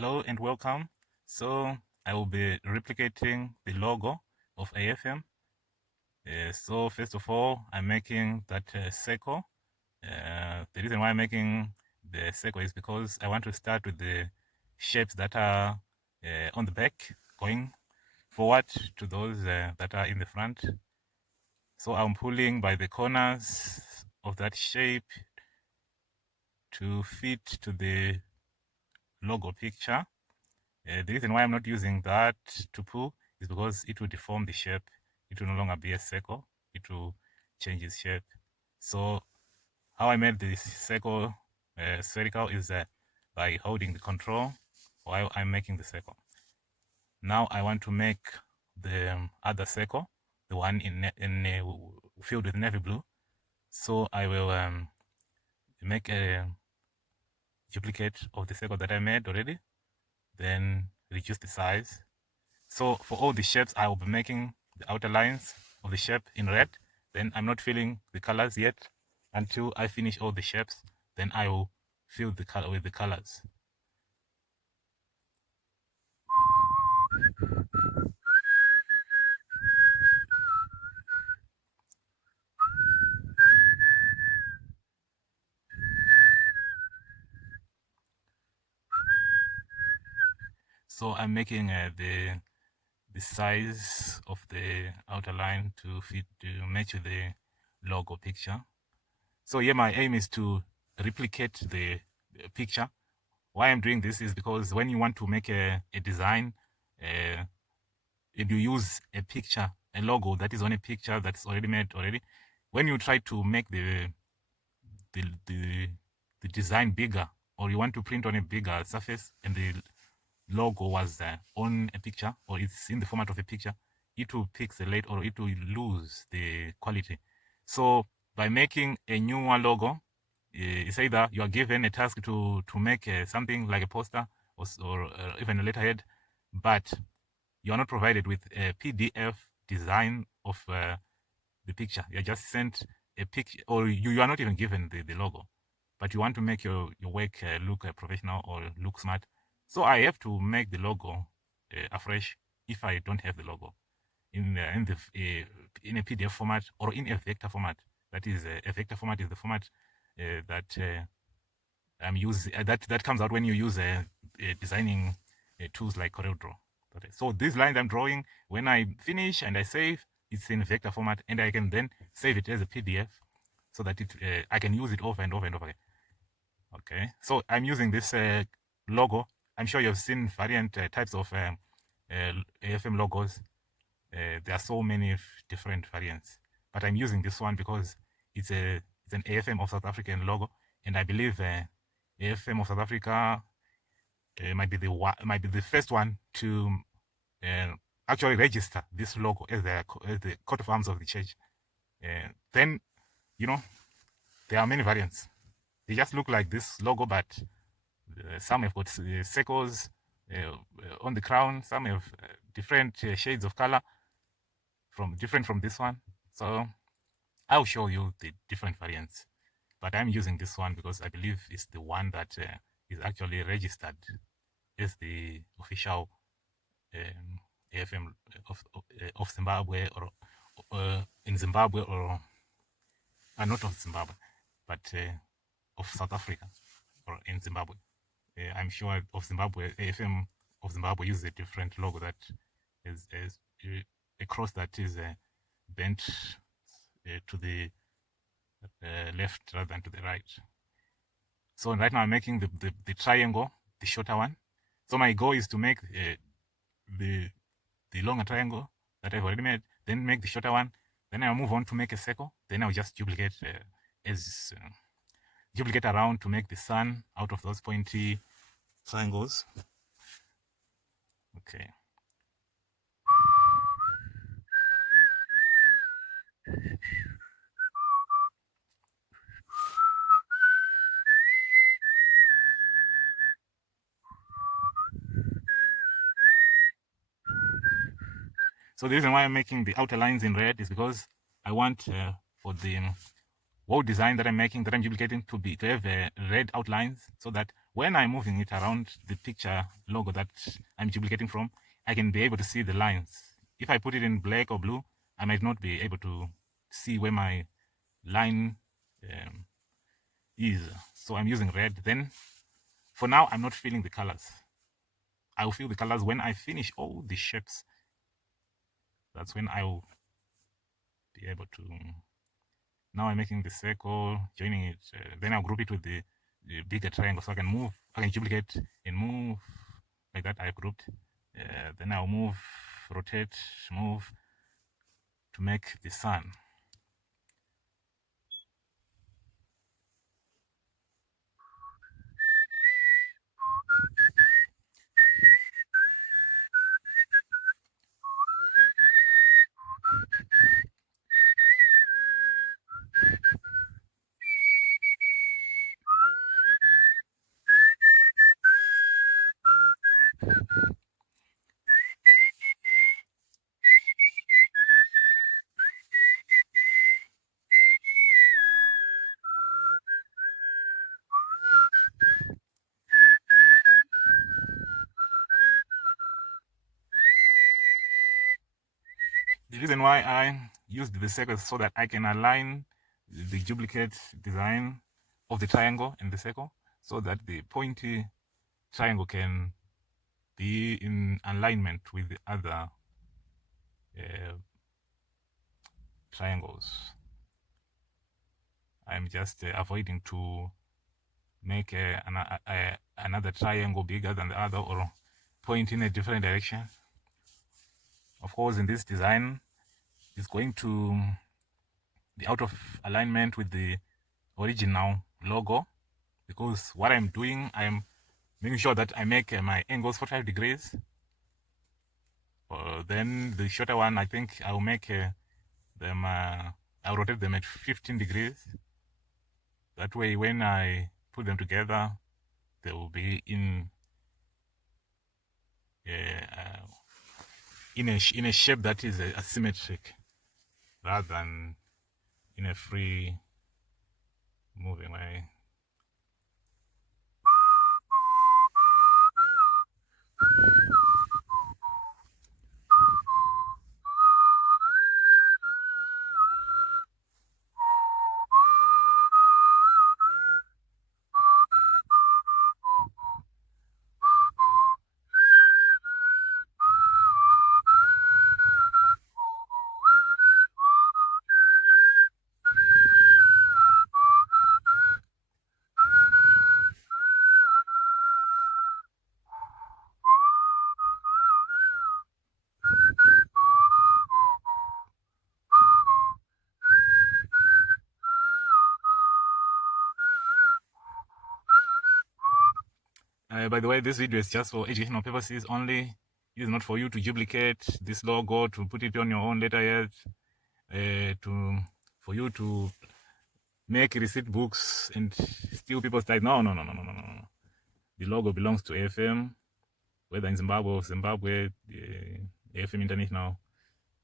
Hello and welcome. So I will be replicating the logo of AFM. So first of all, I'm making that circle. The reason why I'm making the circle is because I want to start with the shapes that are on the back, going forward to those that are in the front. So I'm pulling by the corners of that shape to fit to the logo picture. The reason why I'm not using that to pull is because it will deform the shape. It will no longer be a circle. It will change its shape. So how I made this circle spherical is by holding the control while I'm making the circle. Now I want to make the other circle, the one filled with navy blue. So I will make a duplicate of the circle that I made already, then reduce the size. So for all the shapes, I will be making the outer lines of the shape in red. Then I'm not filling the colors yet until I finish all the shapes. Then I will fill the color with the colors. So I'm making the size of the outer line to match with the logo picture. So here my aim is to replicate the picture. Why I'm doing this is because when you want to make a design, and you use a picture, a logo that is on a picture that's already made already, when you try to make the design bigger, or you want to print on a bigger surface and the logo was on a picture, or it's in the format of a picture, it will pixelate or it will lose the quality. So by making a newer logo, it's either you are given a task to make something like a poster or even a letterhead, but you are not provided with a PDF design of the picture. You're just sent a picture, or you are not even given the logo, but you want to make your work look professional or look smart. So I have to make the logo afresh if I don't have the logo in a PDF format or in a vector format. That is, a vector format is the format that I'm using. That comes out when you use designing tools like CorelDRAW. Okay. So these lines I'm drawing, when I finish and I save, it's in vector format, and I can then save it as a PDF so that I can use it over and over and over again. Okay, so I'm using this logo. I'm sure you've seen variant types of AFM logos. There are so many different variants, but I'm using this one because it's an AFM of South African logo, and I believe AFM of South Africa might be the first one to actually register this logo as the coat of arms of the church. Then, there are many variants. They just look like this logo, but some have got circles on the crown. Some have different shades of color different from this one. So I'll show you the different variants. But I'm using this one because I believe it's the one that is actually registered as the official AFM of Zimbabwe, or in Zimbabwe, or not of Zimbabwe, but of South Africa, or in Zimbabwe. I'm sure of Zimbabwe, AFM of Zimbabwe uses a different logo that is a cross that is bent to the left rather than to the right. So right now I'm making the triangle, the shorter one. So my goal is to make the longer triangle that I've already made, then make the shorter one, then I'll move on to make a circle, then I'll just duplicate duplicate around to make the sun out of those pointy triangles. Okay. So the reason why I'm making the outer lines in red is because I want for the whole design that I'm making, that I'm duplicating, to have red outlines, so that when I'm moving it around the picture logo that I'm duplicating from, I can be able to see the lines. If I put it in black or blue, I might not be able to see where my line is. So I'm using red. Then for now, I'm not feeling the colors. I will feel the colors when I finish all the shapes. That's when I will be able to. Now I'm making the circle, joining it. Then I'll group it with the bigger triangle so I can move. I can duplicate and move like that. I grouped. Then I'll move, rotate, move to make the sun. The reason why I used the circle is so that I can align the duplicate design of the triangle and the circle so that the pointy triangle can be in alignment with the other triangles. I'm just avoiding to make another triangle bigger than the other or point in a different direction. Of course, in this design, it's going to be out of alignment with the original logo, because what I'm doing, I'm making sure that I make my angles 45 degrees. Then the shorter one, I think I'll make them, I'll rotate them at 15 degrees. That way, when I put them together, they will be in a shape that is asymmetric rather than in a free moving way. By the way, this video is just for educational purposes only. It is not for you to duplicate this logo, to put it on your own letterhead, for you to make receipt books and steal people's time. No. The logo belongs to AFM, whether in Zimbabwe or Zimbabwe, AFM International.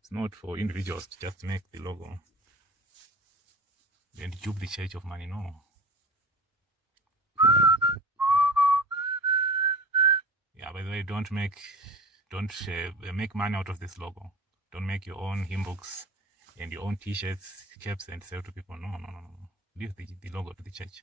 It's not for individuals to just make the logo and dupe the church of money. No. Yeah, by the way, don't make money out of this logo. Don't make your own hymn books and your own t-shirts, caps, and sell to people. No. Leave the logo to the church.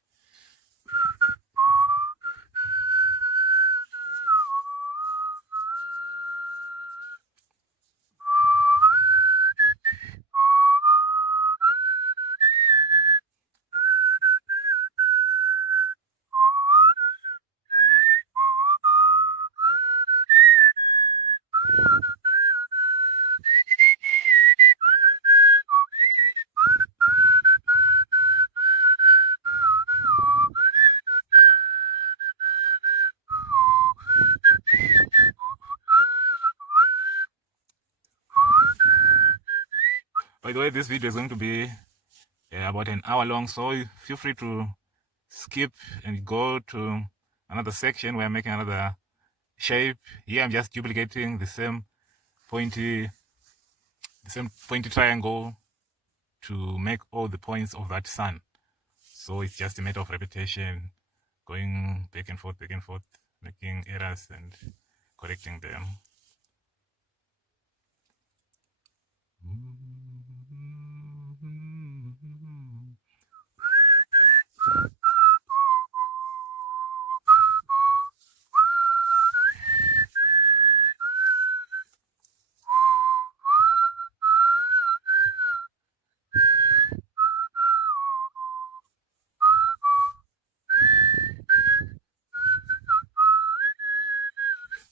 By the way, this video is going to be about an hour long, so feel free to skip and go to another section where I'm making another shape. Here I'm just duplicating the same pointy triangle to make all the points of that sun. So it's just a matter of repetition, going back and forth, making errors and correcting them.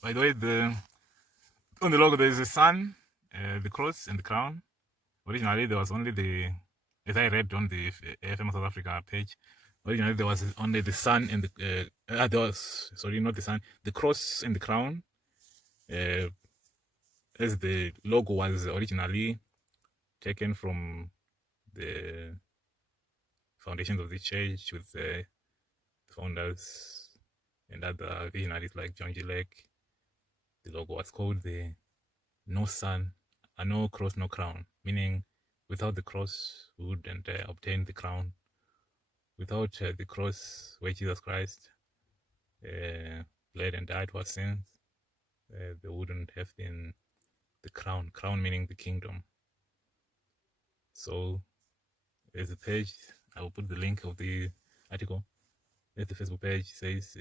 By the way, on the logo there is a sun, the cross, and the crown. Originally, there was only as I read on the AFM South Africa page, originally there was only the sun and there was, sorry, not the sun, the cross and the crown, as the logo was originally taken from the foundations of the church with the founders and other visionaries like John G. Lake. The logo was called the no sun, no cross, no crown, meaning without the cross, we wouldn't obtain the crown. Without the cross, where Jesus Christ bled and died for sins, there wouldn't have been the crown. Crown meaning the kingdom. So there's a page. I will put the link of the article. There's the Facebook page. Says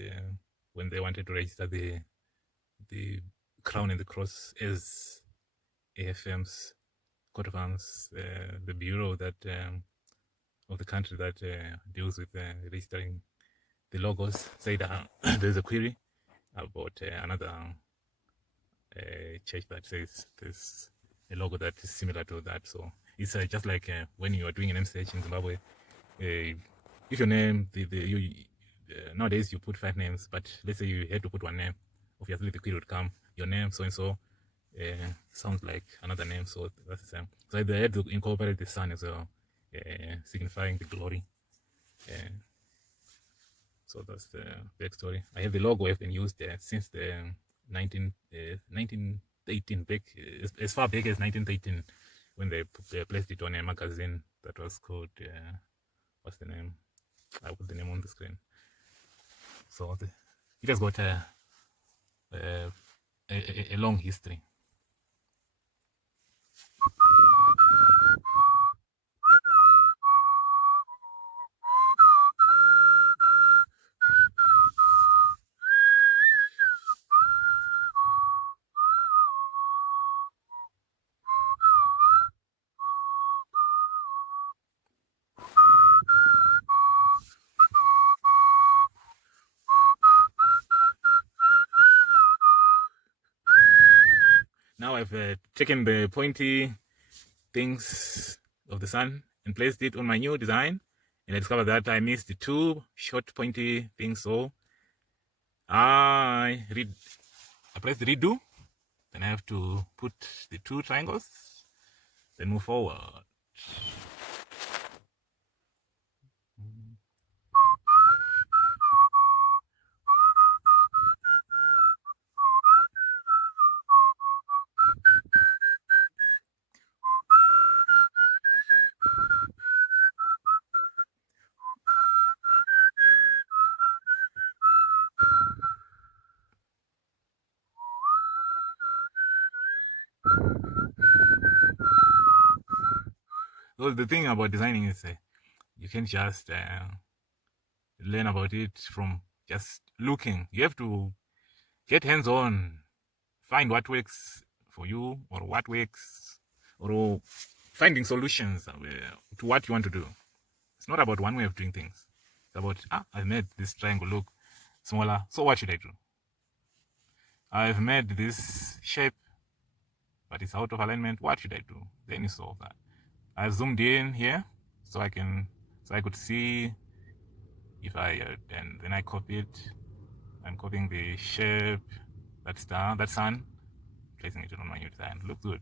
when they wanted to register the crown and the cross as AFM's coat of arms, the bureau that of the country that deals with registering the logos, said there's a query about another church that says there's a logo that is similar to that. So it's just like when you are doing an name search in Zimbabwe, if your name, nowadays you put 5 names, but let's say you had to put 1 name, obviously the query would come, your name so and so sounds like another name, so that's the same. So they had to incorporate the sun as well, signifying the glory. So that's the backstory. I have the logo have been used since the 1918, back as far back as 1918, when they placed it on a magazine that was called what's the name? I put the name on the screen. So it has got a long history. Now I've taken the pointy things of the sun and placed it on my new design, and I discovered that I missed the 2 short pointy things. So I press the redo, then I have to put the 2 triangles, then move forward. So the thing about designing is you can't just learn about it from just looking. You have to get hands-on, find what works for you or what works, or finding solutions to what you want to do. It's not about one way of doing things. It's about, I've made this triangle look smaller, so what should I do? I've made this shape, but it's out of alignment. What should I do? Then you solve that. I've zoomed in here so I could see if then I copy it. I'm copying the shape, that star, that sun, placing it on my new design. Looks good.